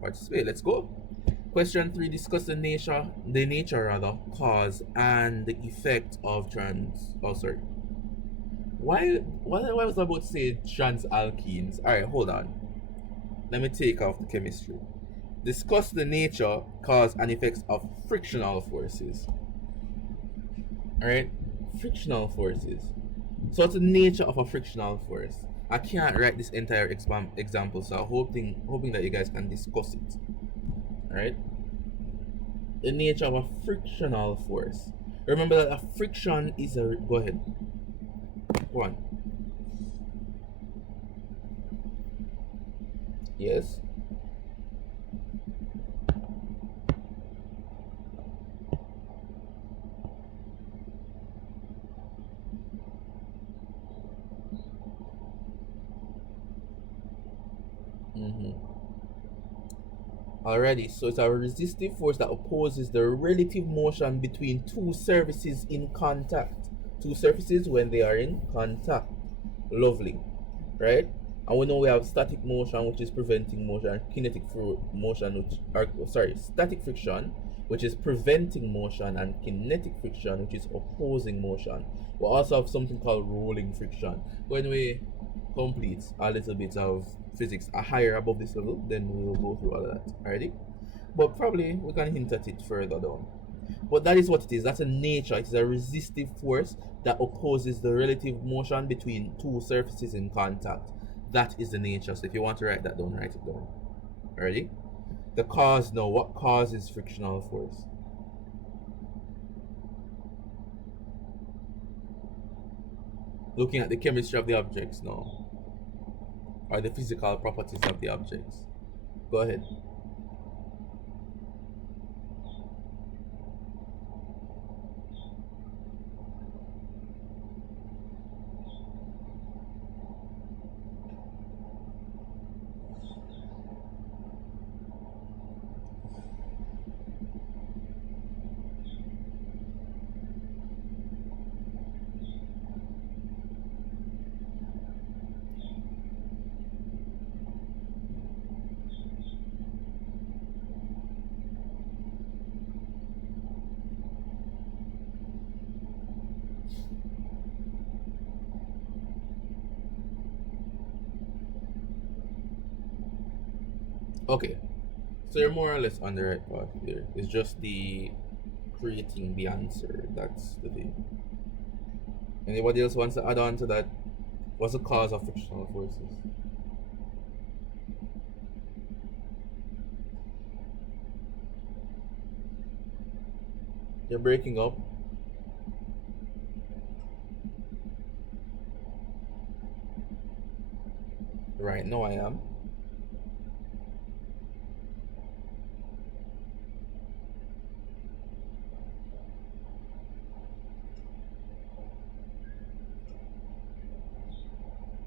Participate. Let's go. Question 3: discuss the nature rather, cause and the effect of trans. Oh, sorry. Why was I about to say transalkenes? All right, hold on. Let me take off the chemistry. Discuss the nature, cause, and effects of frictional forces. All right, frictional forces. So what's the nature of a frictional force? I can't write this entire example, so I'm hoping that you guys can discuss it. All right, the nature of a frictional force. Remember that a friction is a. Go ahead. Go on. Yes. Mm-hmm. Alrighty, so it's a resistive force that opposes the relative motion between two surfaces in contact. Two surfaces when they are in contact. Lovely, right? And we know we have static motion, which is preventing motion, and kinetic motion, which are sorry, static friction, which is preventing motion, and kinetic friction, which is opposing motion. We also have something called rolling friction. When we complete a little bit of physics a higher above this level, then we will go through all of that. Alrighty? But probably we can hint at it further down. But that is what it is. That's a nature. It is a resistive force that opposes the relative motion between two surfaces in contact. That is the nature. So if you want to write that down, write it down. Alrighty? The cause now. What causes frictional force? Looking at the chemistry of the objects now, or the physical properties of the objects. Go ahead. Okay, so you're more or less on the right path there. It's just the creating the answer. That's the thing. Anybody else wants to add on to that? What's the cause of frictional forces? You're breaking up. Right, no, I am.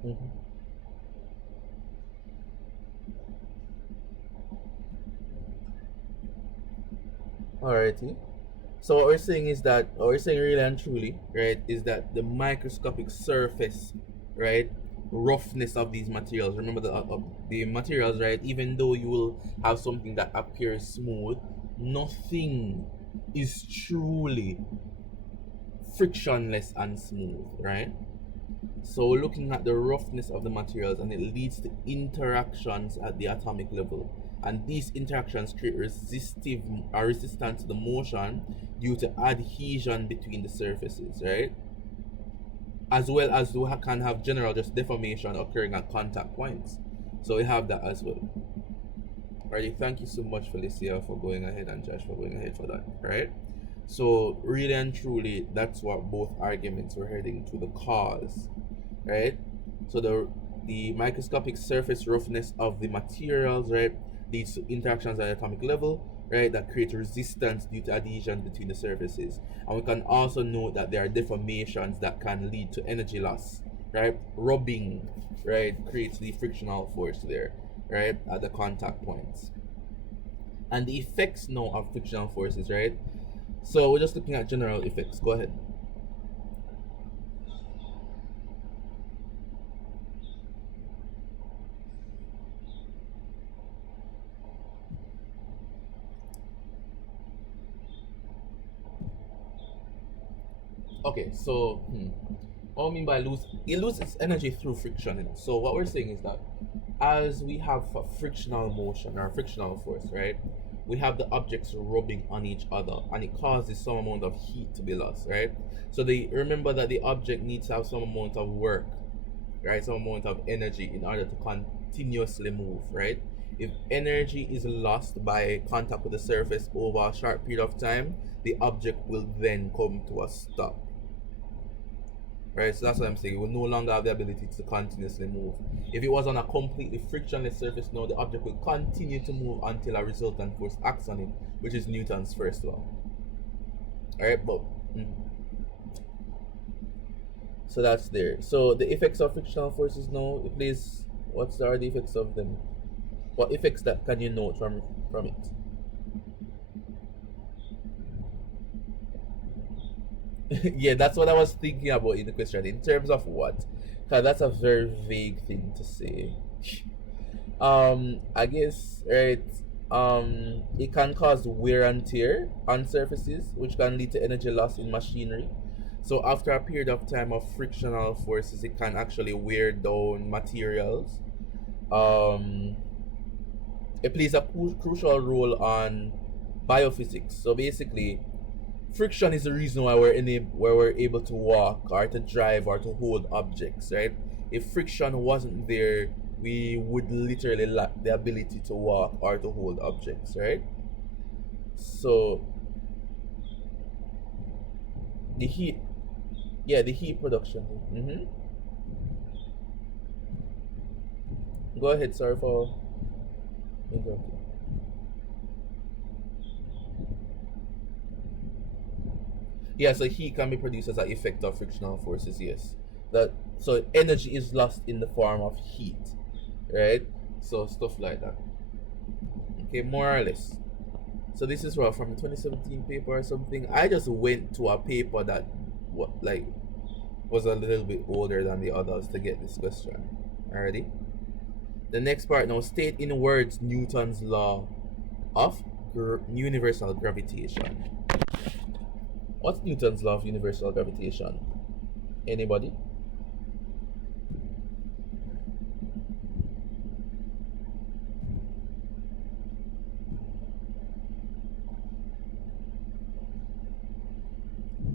Mm-hmm. Alrighty. So what we're saying is that, what we're saying really and truly, right, is that the microscopic surface, right, roughness of these materials. Remember the materials, right? Even though you will have something that appears smooth, nothing is truly frictionless and smooth, right? So looking at the roughness of the materials, and it leads to interactions at the atomic level. And these interactions create resistance to the motion due to adhesion between the surfaces, right? As well as we can have general just deformation occurring at contact points. So we have that as well. Alright, thank you so much, Felicia, for going ahead, and Josh for going ahead for that. Right? So really and truly, that's what both arguments were heading to, the cause. Right? So the microscopic surface roughness of the materials, right, leads to interactions at the atomic level, right, that create resistance due to adhesion between the surfaces. And we can also note that there are deformations that can lead to energy loss, right? Rubbing, right, creates the frictional force there, right, at the contact points. And the effects now of frictional forces, right? So we're just looking at general effects. Go ahead. Okay, so what I mean by lose, it loses energy through friction. So what we're saying is that as we have a frictional motion or frictional force, right? We have the objects rubbing on each other, and it causes some amount of heat to be lost, right? So they remember that the object needs to have some amount of work, right? Some amount of energy in order to continuously move, right? If energy is lost by contact with the surface over a short period of time, the object will then come to a stop. Right, so that's what I'm saying. It will no longer have the ability to continuously move. If it was on a completely frictionless surface now, the object will continue to move until a resultant force acts on it, which is Newton's first law. Alright, but so that's there. So the effects of frictional forces now, please, what are the effects of them? What effects that can you note from it? Yeah, that's what I was thinking about in the question. In terms of what? Because that's a very vague thing to say. I guess, right, it can cause wear and tear on surfaces, which can lead to energy loss in machinery. So after a period of time of frictional forces, it can actually wear down materials. It plays a crucial role on biophysics. So basically, friction is the reason why we're able to walk or to drive or to hold objects, right? If friction wasn't there, we would literally lack the ability to walk or to hold objects, right? So the heat, yeah, the heat production. Go ahead, sorry for interrupting. Yeah, so heat can be produced as an effect of frictional forces, yes. That so energy is lost in the form of heat, right? So stuff like that. Okay, more or less. So this is from the 2017 paper or something. I just went to a paper that was a little bit older than the others to get this question. Alrighty. The next part now, state in words Newton's law of universal gravitation. What's Newton's law of universal gravitation? Anybody?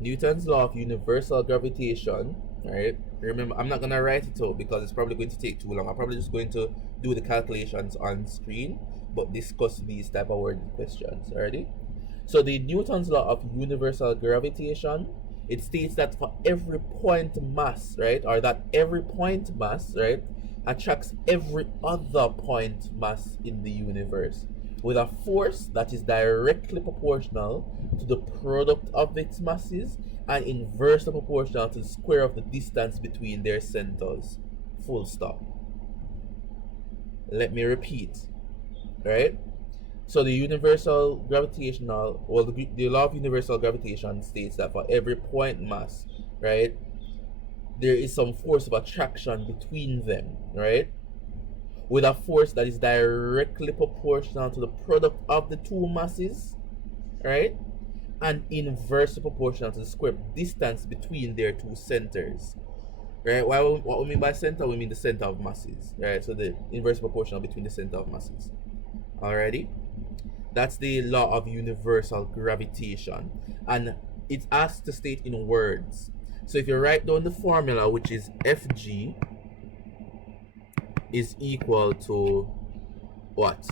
Newton's law of universal gravitation, right? Remember, I'm not going to write it out because it's probably going to take too long. I'm probably just going to do the calculations on screen, but discuss these type of word questions, already? So the Newton's law of universal gravitation, it states that for every point mass, right, or that every point mass, right, attracts every other point mass in the universe with a force that is directly proportional to the product of its masses and inversely proportional to the square of the distance between their centers. Full stop. Let me repeat, right? So the universal gravitational, well, the law of universal gravitation states that for every point mass, right, there is some force of attraction between them, right, with a force that is directly proportional to the product of the two masses, right, and inversely proportional to the square distance between their two centers, right? What we mean by center, we mean the center of masses, right? So the inverse proportional between the center of masses. Alrighty, that's the law of universal gravitation, and it's asked to state in words. So if you write down the formula, which is Fg is equal to what?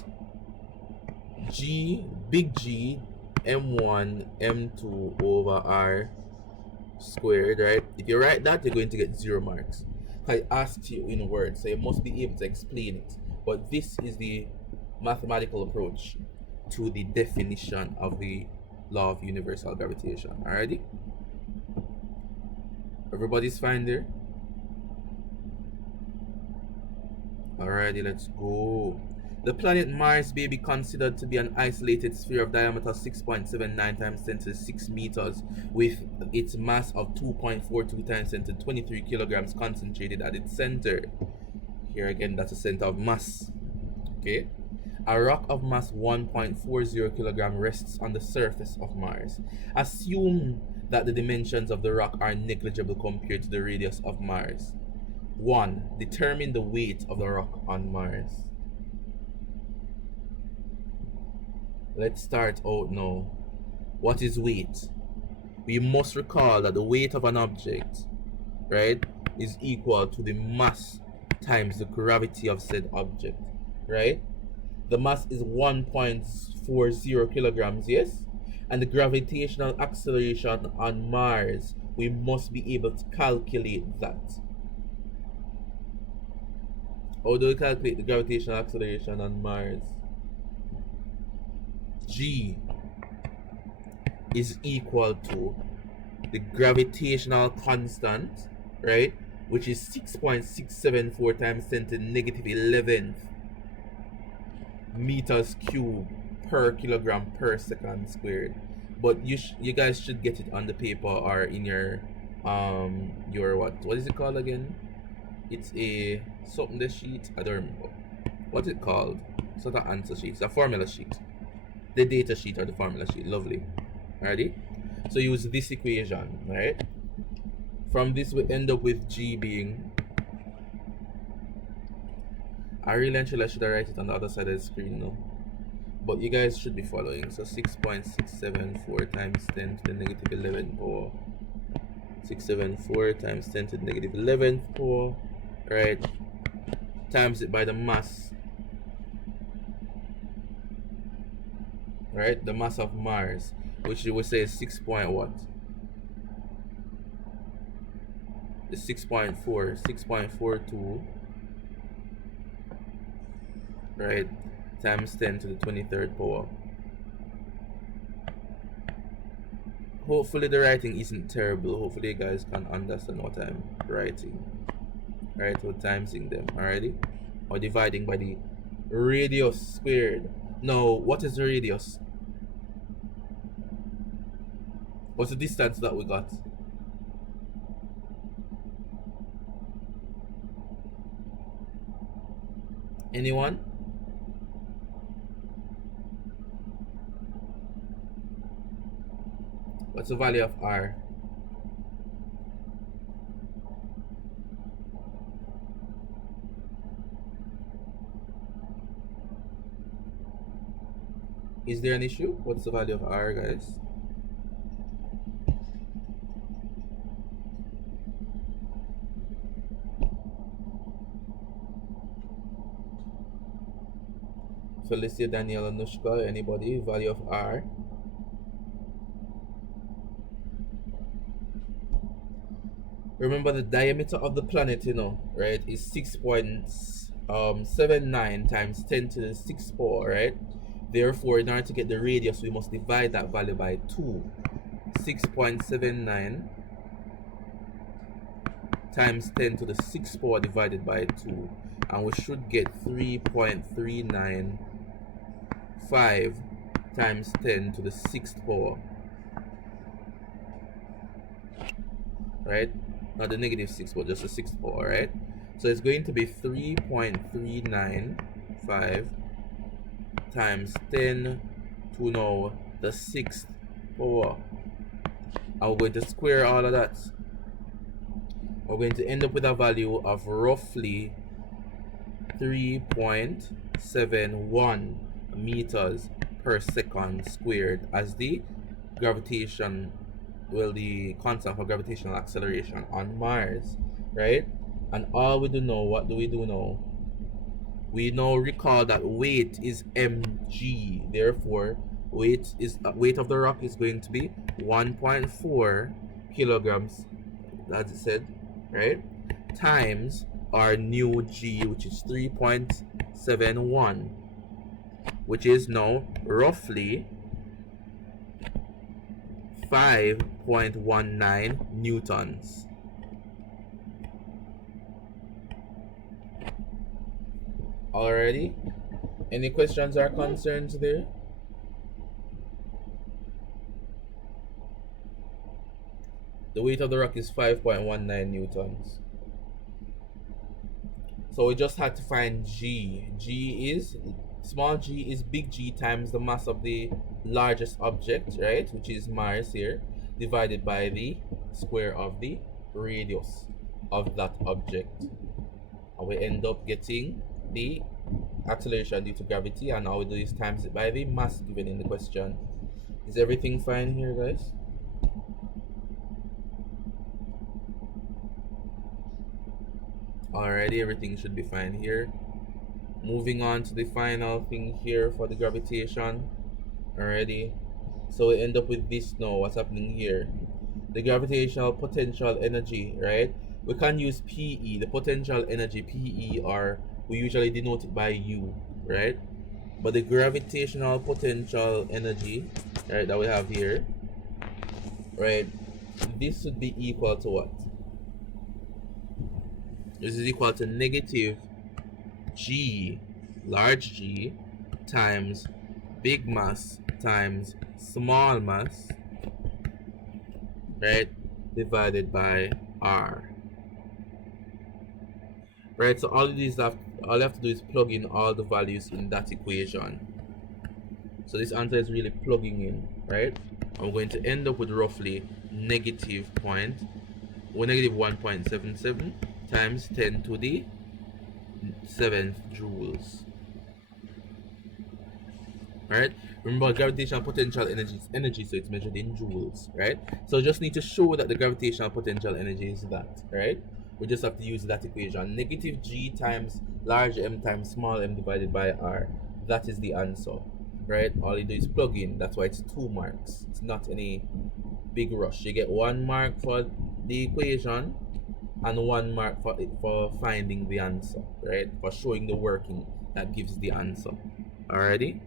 Big G m1 m2 over r squared, right? If you write that, you're going to get 0 marks. I asked you in words, so you must be able to explain it. But this is the mathematical approach to the definition of the law of universal gravitation. Alrighty? Everybody's fine there? Alrighty, let's go. The planet Mars may be considered to be an isolated sphere of diameter 6.79 times 10 to the 6 meters with its mass of 2.42 times 10 to 23 kilograms concentrated at its center. Here again, that's the center of mass. Okay? A rock of mass 1.40 kilogram rests on the surface of Mars. Assume that the dimensions of the rock are negligible compared to the radius of Mars. 1. Determine the weight of the rock on Mars. Let's start out now. What is weight? We must recall that the weight of an object, right, is equal to the mass times the gravity of said object, right? The mass is 1.40 kilograms, yes? And the gravitational acceleration on Mars, we must be able to calculate that. How do we calculate the gravitational acceleration on Mars? G is equal to the gravitational constant, right? Which is 6.674 times 10 to the negative 11th meters cube per kilogram per second squared. But you guys should get it on the paper or in your what is it called again? It's a something the sheet. I don't remember. What's it called? It's not an answer sheet, it's a formula sheet. The data sheet or the formula sheet. Lovely. Alrighty? So use this equation, right? From this we end up with G being, I really should I write it on the other side of the screen now. But you guys should be following. So 6.674 times 10 to the negative 11th power. 674 times 10 to the negative 11th power. Right? Times it by the mass. Right? The mass of Mars. Which you would say is 6 point what? It's 6.42. Right? Times 10 to the 23rd power. Hopefully the writing isn't terrible. Hopefully you guys can understand what I'm writing. Alright, we're timesing them. Alrighty? Or dividing by the radius squared. Now, what is the radius? What's the distance that we got? Anyone? What's the value of R? Is there an issue? What's the value of R, guys? Felicia, Daniel, Anushka, anybody? Value of R? Remember the diameter of the planet, right, is 6.79 times 10 to the 6th power, right? Therefore, in order to get the radius, we must divide that value by 2. 6.79 times 10 to the 6th power divided by 2. And we should get 3.395 times 10 to the 6th power. Right? Not the negative 6, but just the 6th power, right? So it's going to be 3.395 times 10 to now the 6th power. And we're going to square all of that. We're going to end up with a value of roughly 3.71 meters per second squared as the gravitation, well, the constant for gravitational acceleration on Mars, right? And all we do know, what do we do now? We now recall that weight is mg. Therefore, weight of the rock is going to be 1.4 kilograms, as it said, right? Times our new g, which is 3.71, which is now roughly 5.19 newtons. Alrighty? Any questions or concerns there? The weight of the rock is 5.19 newtons. So we just had to find G. G is Small g is big G times the mass of the largest object, right, which is Mars here, divided by the square of the radius of that object. And we end up getting the acceleration due to gravity, and all we do is times it by the mass given in the question. Is everything fine here, guys? Alrighty, everything should be fine here. Moving on to the final thing here for the gravitation. Alrighty, so we end up with this now. What's happening here? The gravitational potential energy, right? We can use PE, the potential energy PE, or we usually denote it by U, right? But the gravitational potential energy, right, that we have here, right, this would be equal to what? This is equal to negative G, large G, times big mass times small mass, right, divided by R. Right, so all you have to do is plug in all the values in that equation. So this answer is really plugging in, right? I'm going to end up with roughly negative 1.77 times 10 to the 7th joules. Right? Remember, gravitational potential energy is energy, so it's measured in joules, right? So just need to show that the gravitational potential energy is that, right? We just have to use that equation. Negative G times large M times small m divided by R. That is the answer, right? All you do is plug in. That's why it's 2 marks. It's not any big rush. You get 1 mark for the equation and 1 mark for finding the answer, right? For showing the working that gives the answer. Alrighty?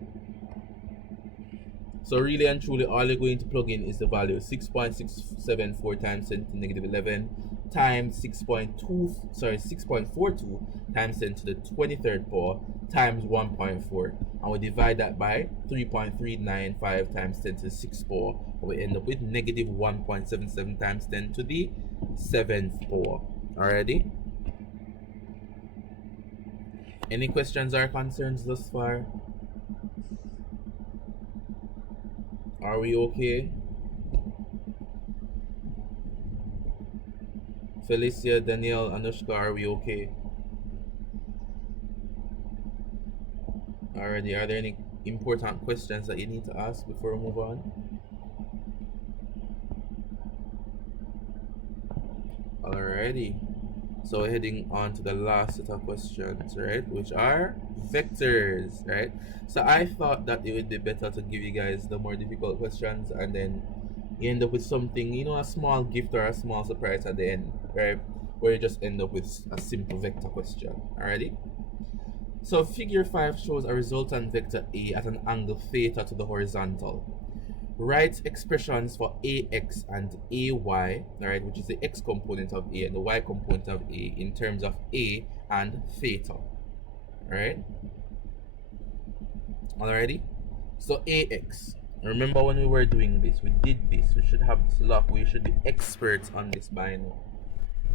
So really and truly, all you're going to plug in is the value 6.674 times 10 to the negative 11 times 6.42 times 10 to the 23rd power times 1.4, and we divide that by 3.395 times 10 to the 6th power, and we end up with negative 1.77 times 10 to the 7th power. Alrighty? Any questions or concerns thus far? Are we okay? Felicia, Danielle, Anushka, are we okay? Alrighty, are there any important questions that you need to ask before we move on? Alrighty, so we're heading on to the last set of questions, right, which are vectors, right? So I thought that it would be better to give you guys the more difficult questions, and then you end up with something, you know, a small gift or a small surprise at the end, right, where you just end up with a simple vector question. Alrighty, so figure 5 shows a resultant vector A at an angle theta to the horizontal. Write expressions for AX and AY, alright, which is the X component of A and the Y component of A, in terms of A and theta. Alright? Alrighty? So AX. Remember when we were doing this, we did this. We should have this lock. We should be experts on this by now.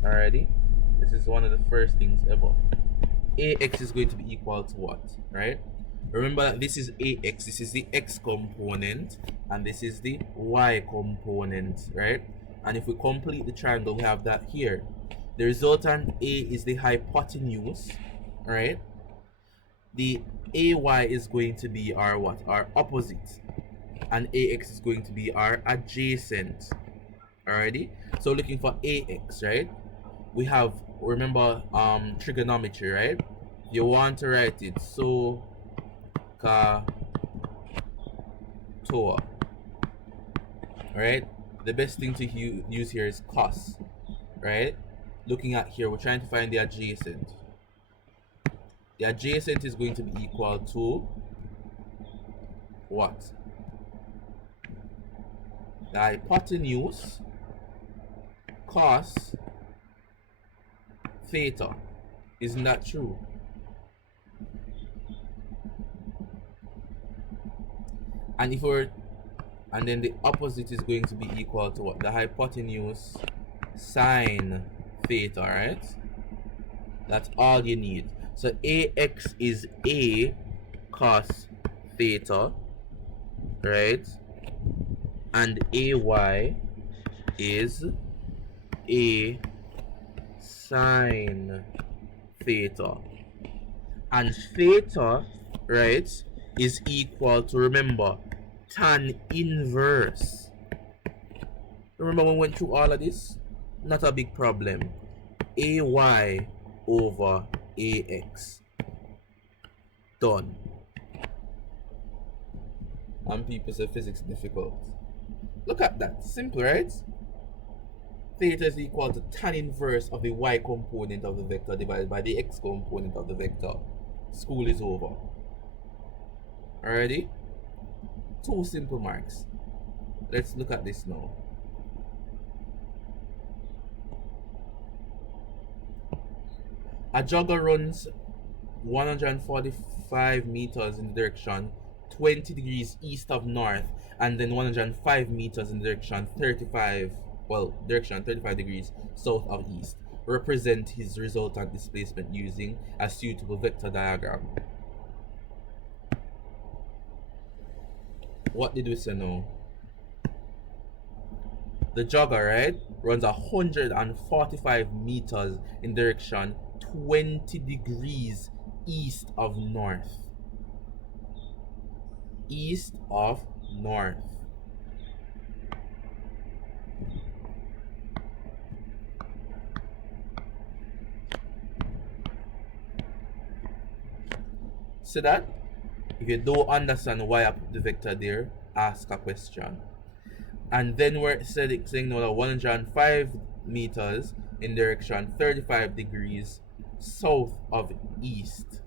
Alrighty? This is one of the first things ever. AX is going to be equal to what? Right? Remember that this is AX, this is the X component, and this is the Y component, right? And if we complete the triangle, we have that here. The resultant A is the hypotenuse, right? The AY is going to be our what? Our opposite. And AX is going to be our adjacent. Alrighty? So looking for AX, right? We have, remember, trigonometry, right? You want to write it so Toa. Alright, the best thing to use here is cos, right? Looking at here, we're trying to find the adjacent. The adjacent is going to be equal to what? The hypotenuse cos theta. Isn't that true? And and then the opposite is going to be equal to what? The hypotenuse sine theta, right? That's all you need. So AX is A, cos theta, right? And AY is a sine theta. And theta, right, is equal to, remember, tan inverse. Remember when we went through all of this? Not a big problem. AY over AX. Done. And people say physics difficult. Look at that. Simple, right? Theta is equal to tan inverse of the y component of the vector divided by the x component of the vector. School is over. Alrighty? Two simple marks. Let's look at this now. A jogger runs 145 meters in the direction 20 degrees east of north, and then 105 meters in the direction 35 degrees south of east. Represent his resultant displacement using a suitable vector diagram. What did we say now? The jogger, right, runs 145 meters in direction 20 degrees east of north. East of north. See that? If you don't understand why I put the vector there, ask a question. And then we're saying now that 105 meters in direction 35 degrees south of east.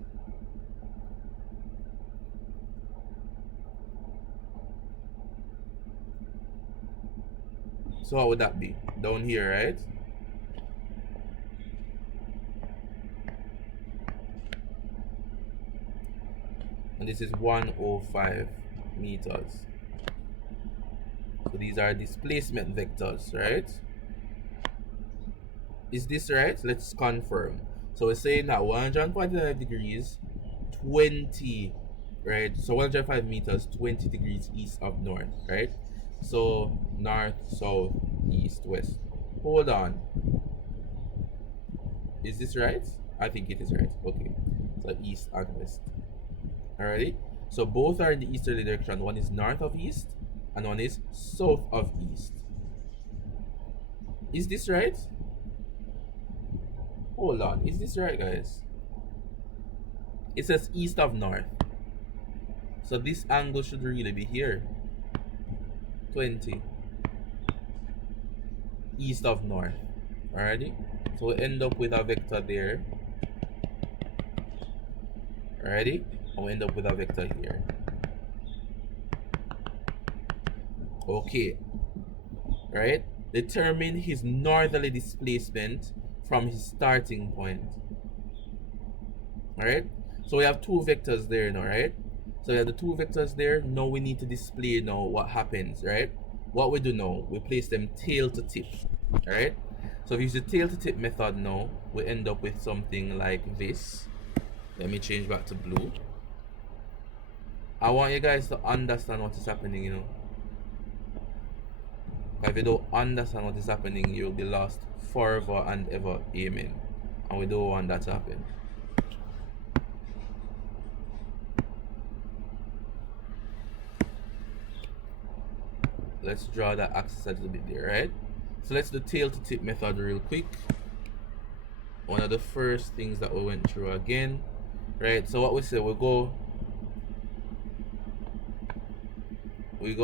So what would that be? Down here, right? And this is 105 meters. So these are displacement vectors, right? Is this right? Let's confirm. So we're saying that 145 degrees, 20, right? So 105 meters, 20 degrees east of north, right? So north, south, east, west. Hold on. Is this right? I think it is right. Okay. So east and west. Alrighty. So both are in the easterly direction. One is north of east and one is south of east. Is this right? Hold on. Is this right, guys? It says east of north. So this angle should really be here. 20. East of north. Alrighty. So we end up with a vector there. Alrighty. And we end up with a vector here. Okay. Right? Determine his northerly displacement from his starting point. Alright? So we have two vectors there now, right? So we have the two vectors there. Now we need to display now what happens, right? What we do now, we place them tail to tip. Alright? So if you use the tail to tip method now, we end up with something like this. Let me change back to blue. I want you guys to understand what is happening, you know. If you don't understand what is happening, you'll be lost forever and ever. Amen. And we don't want that to happen. Let's draw that axis a little bit there, right? So let's do tail to tip method real quick. One of the first things that we went through again, right? So what we say, we go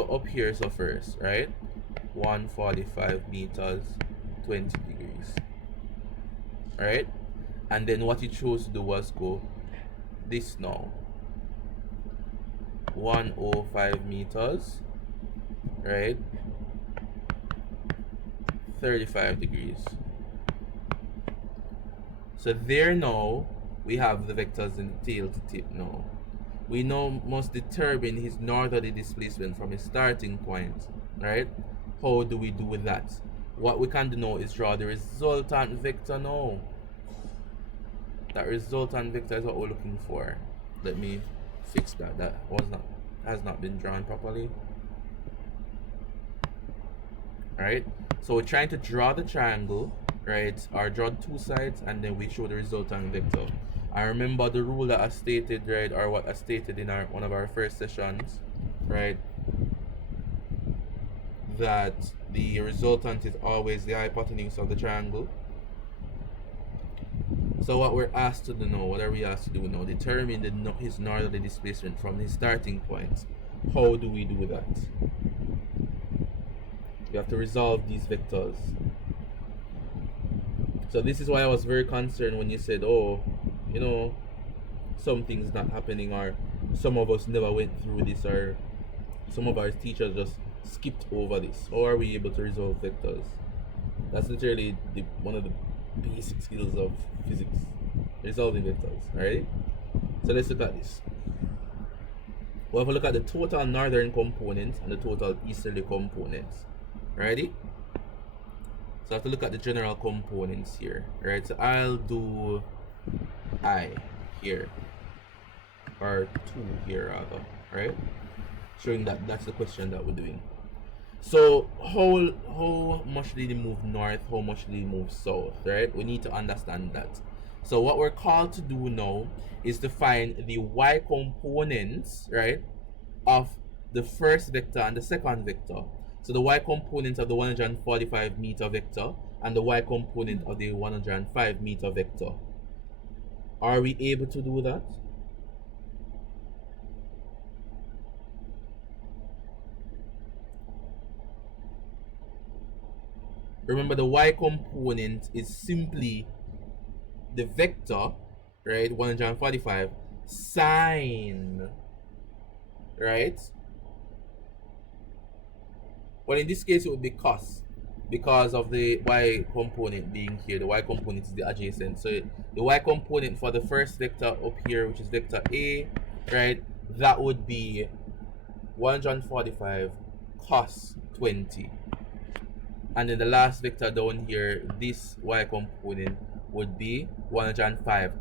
up here. So first, right? 145 meters, 20 degrees. Alright? And then what he chose to do was go this now. 105 meters, right? 35 degrees. So there now we have the vectors in the tail to tip now. We now must determine his northerly displacement from his starting point, right? How do we do with that? What we can do now is draw the resultant vector now. That resultant vector is what we're looking for. Let me fix that. That has not been drawn properly. Alright, so we're trying to draw the triangle, right, or draw two sides, and then we show the resultant vector. I remember the rule that I stated, right, or what I stated in one of our first sessions, right, that the resultant is always the hypotenuse of the triangle. So what we're asked to do now, what are we asked to do now? Determine his northerly displacement from his starting point. How do we do that? You have to resolve these vectors. So this is why I was very concerned when you said, oh, you know, something's not happening, or some of us never went through this, or some of our teachers just skipped over this. How are we able to resolve vectors? That's literally one of the basic skills of physics, resolving vectors. Alright, so let's look at this. We'll have a look at the total northern component and the total easterly components. Ready? So I have to look at the general components here. Right, so I'll do I here, or 2 here rather, right? Showing that that's the question that we're doing. So how much did it move north, how much did it move south, right? We need to understand that. So what we're called to do now is to find the y components, right, of the first vector and the second vector. So the y component of the 145 meter vector and the y component of the 105 meter vector. Are we able to do that? Remember, the y component is simply the vector, right, 145 sine, right? Well, in this case it would be cos, because of the y component being here. The y component is the adjacent, so the y component for the first vector up here, which is vector A, right, that would be 145 cos 20. And then the last vector down here, this y component would be 105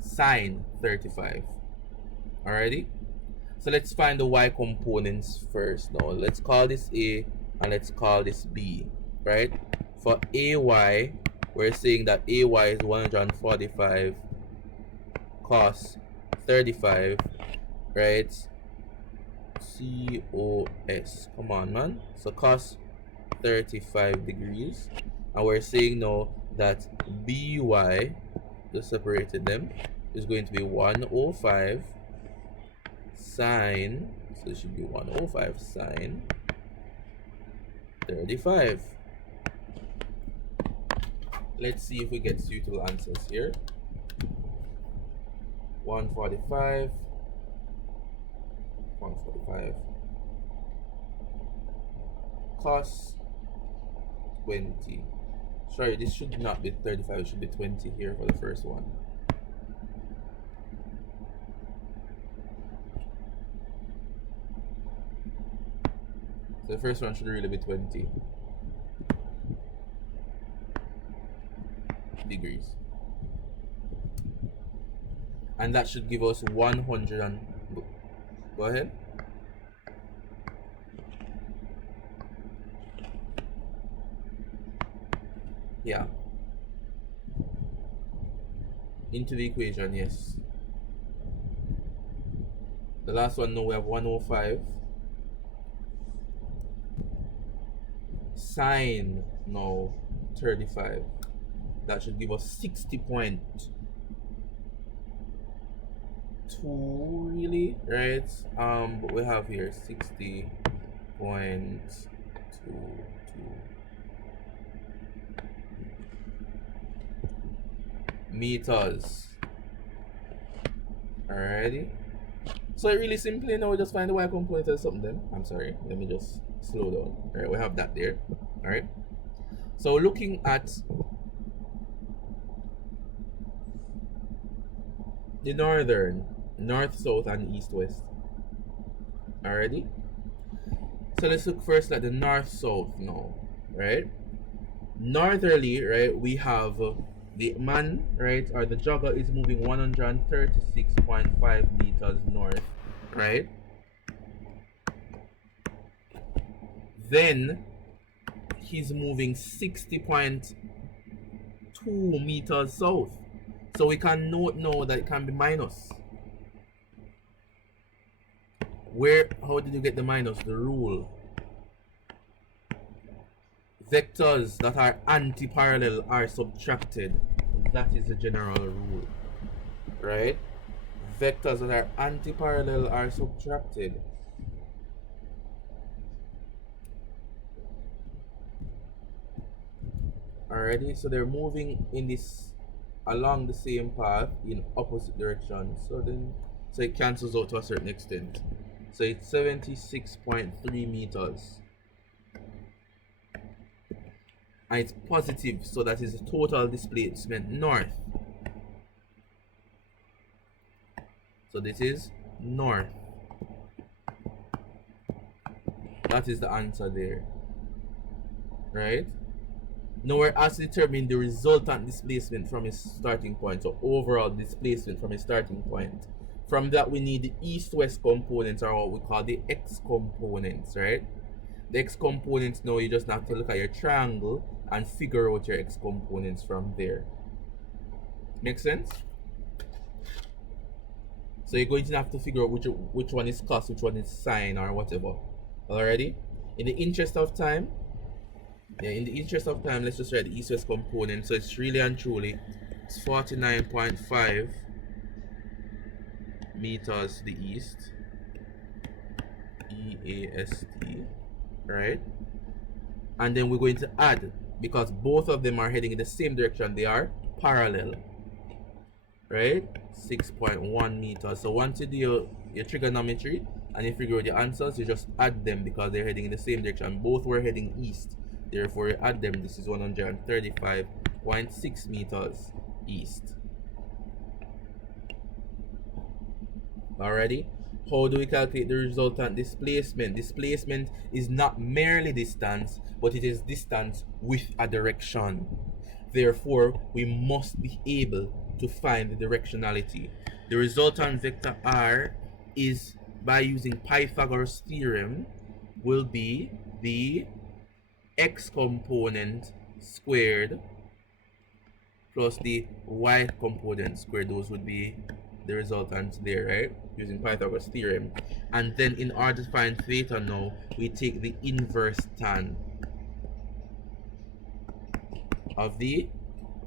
sine 35. Alrighty? So let's find the y components first now. Let's call this A and let's call this B. Right? For AY, we're saying that AY is 145 cos 35. Right? COS. Come on, man. So cos 35 degrees, and we're saying now that BY, just separated them, is going to be 105 sine, so it should be 105 sine 35. Let's see if we get suitable answers here. 145 cos 20. Sorry, this should not be 35, it should be 20 here for the first one. So the first one should really be 20 degrees. And that should give us 100 and... Go ahead. Yeah. Into the equation, yes. The last one, now we have 105 sine now 35. That should give us 60.2 really, right? But we have here 60.22 meters. Alrighty. So really simply now we just find the y component or something then. I'm sorry, let me just slow down. Alright, we have that there. Alright. So looking at the northern, north, south, and east, west. Alrighty. So let's look first at the north, south now. Right? Northerly, right, we have The man, right, or the jogger is moving 136.5 meters north, right? Then he's moving 60.2 meters south. So we can note now that it can be minus. How did you get the minus? The rule. Vectors that are anti-parallel are subtracted. That is the general rule, right? Vectors that are anti-parallel are subtracted. Alrighty, so they're moving in this along the same path in opposite directions. So it cancels out to a certain extent. So it's 76.3 meters. And it's positive, so that is the total displacement north. So this is north. That is the answer there, right? Now we're asked to determine the resultant displacement from its starting point, so overall displacement from its starting point. From that, we need the east-west components, or what we call the x components, right? The x components, now you just have to look at your triangle and figure out your x components from there. Make sense? So you're going to have to figure out which one is cos, which one is sine, or whatever. Alrighty? In the interest of time, let's just write the east-west component. So it's really and truly, it's 49.5 meters to the east, EAST, right? And then we're going to add, because both of them are heading in the same direction, they are parallel, right? 6.1 meters. So once you do your trigonometry and you figure out the answers, you just add them because they're heading in the same direction. Both were heading east, therefore you add them. This is 135.6 meters east. Alrighty, how do we calculate the resultant displacement? Displacement is not merely distance, but it is distance with a direction. Therefore, we must be able to find the directionality. The resultant vector r is, by using Pythagoras theorem, will be the x component squared plus the y component squared. Those would be the resultants there, right? Using Pythagoras theorem. And then in order to find theta now, we take the inverse tan of the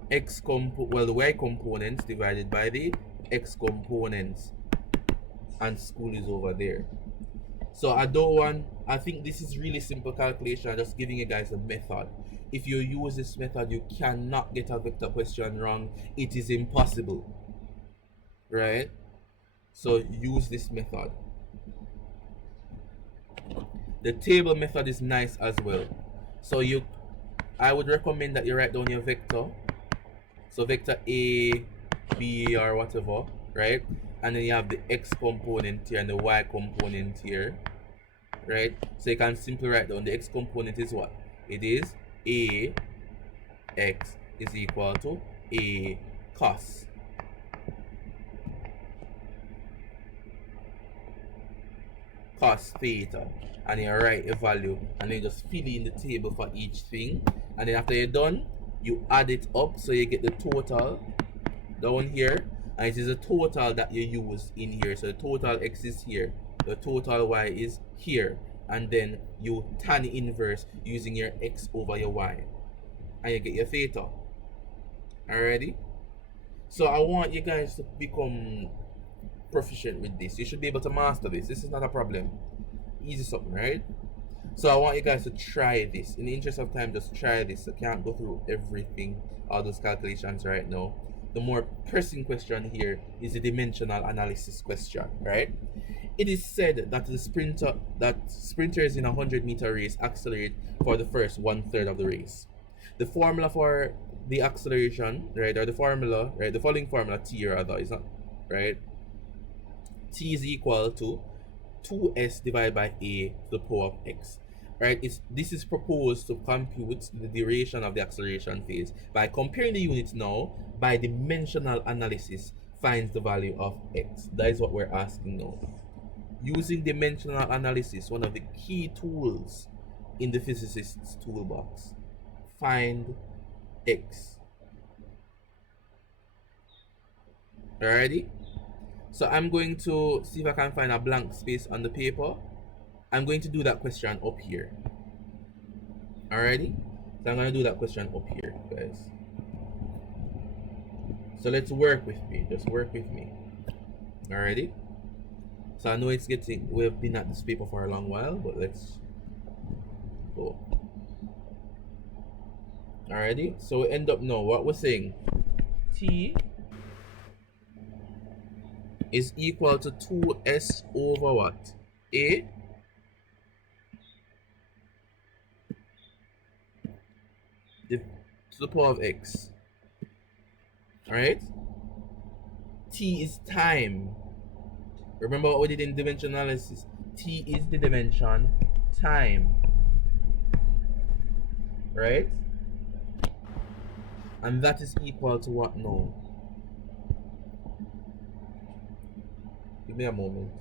the y components divided by the x components, and school is over there. So I think this is really simple calculation. I'm just giving you guys a method. If you use this method, you cannot get a vector question wrong. It is impossible, right? So use this method. The table method is nice as well. So I would recommend that you write down your vector. So vector A, B, or whatever, right? And then you have the x component here and the y component here, right? So you can simply write down the x component is what? It is A x is equal to A cos. Cos theta. And you write a value and then just fill in the table for each thing. And then after you're done, you add it up so you get the total down here, and it is the total that you use in here. So the total x is here, the total y is here, and then you tan inverse using your x over your y, and you get your theta. Alrighty, so I want you guys to become proficient with this. You should be able to master this. This is not a problem. Easy something, right? So I want you guys to try this. In the interest of time, just try this. I can't go through everything, all those calculations right now. The more pressing question here is the dimensional analysis question, right? It is said that sprinters in a 100-meter race accelerate for the first 1/3 of the race. The formula for the acceleration, right, or the formula, right, the following formula, T rather, is not, right? T is equal to 2s divided by a to the power of x. right? This is proposed to compute the duration of the acceleration phase. By comparing the units now, by dimensional analysis, finds the value of x. That is what we're asking now. Using dimensional analysis, one of the key tools in the physicist's toolbox. Find x. Alrighty? So I'm going to see if I can find a blank space on the paper. I'm going to do that question up here. Alrighty? So I'm going to do that question up here, guys. So let's work with me. Just work with me. Alrighty? So I know it's getting, we've been at this paper for a long while, but let's go. Alrighty? So we end up now, what we're saying, T is equal to 2s over what? A to the power of x. Alright? T is time. Remember what we did in dimension analysis? T is the dimension, time. Right? And that is equal to what now? Give me a moment.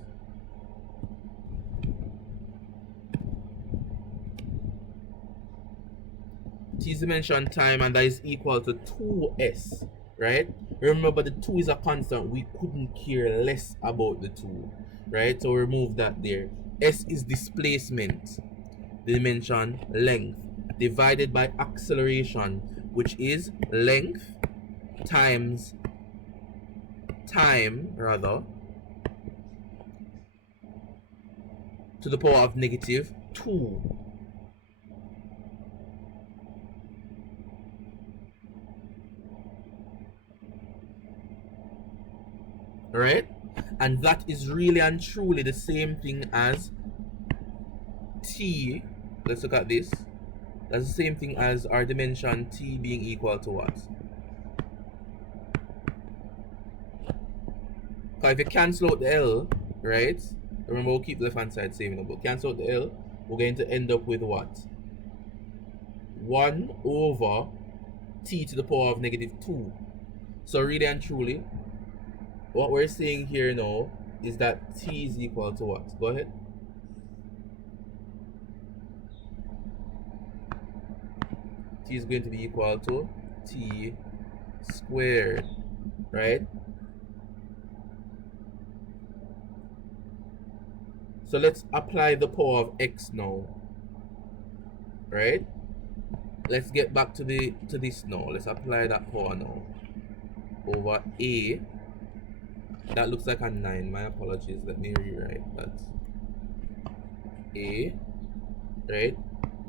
T is dimension, time, and that is equal to 2s. Right? Remember, the 2 is a constant. We couldn't care less about the 2. Right? So remove that there. S is displacement. Dimension, length. Divided by acceleration, which is length times time, rather, to the power of negative 2. Right? And that is really and truly the same thing as T. Let's look at this. That's the same thing as our dimension T being equal to what? Because if you cancel out the L, right? Remember, we'll keep the left hand side same, but cancel out the L, we're going to end up with what? 1 over T to the power of negative 2. So really and truly, what we're saying here now is that T is equal to what? Go ahead. T is going to be equal to T squared, right? So let's apply the power of x now, right? Let's get back to this now. Let's apply that power now over A. That looks like a 9. My apologies. Let me rewrite that. A, right?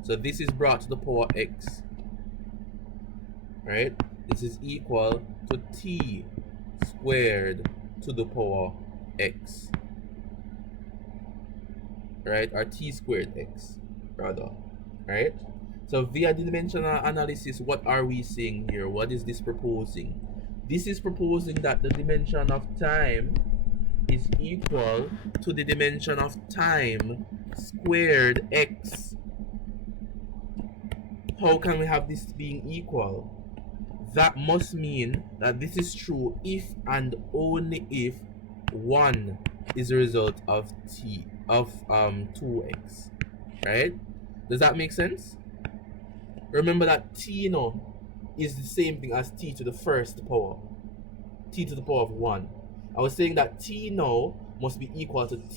So this is brought to the power x, right? This is equal to T squared to the power x, right? Or T squared x, rather, right? So via the dimensional analysis, what are we saying here? What is this proposing? This is proposing that the dimension of time is equal to the dimension of time squared x. How can we have this being equal? That must mean that this is true if and only if 1 is the result of t of 2x, right? Does that make sense? Remember that t is the same thing as t to the first power, t to the power of 1. I was saying that t now must be equal to t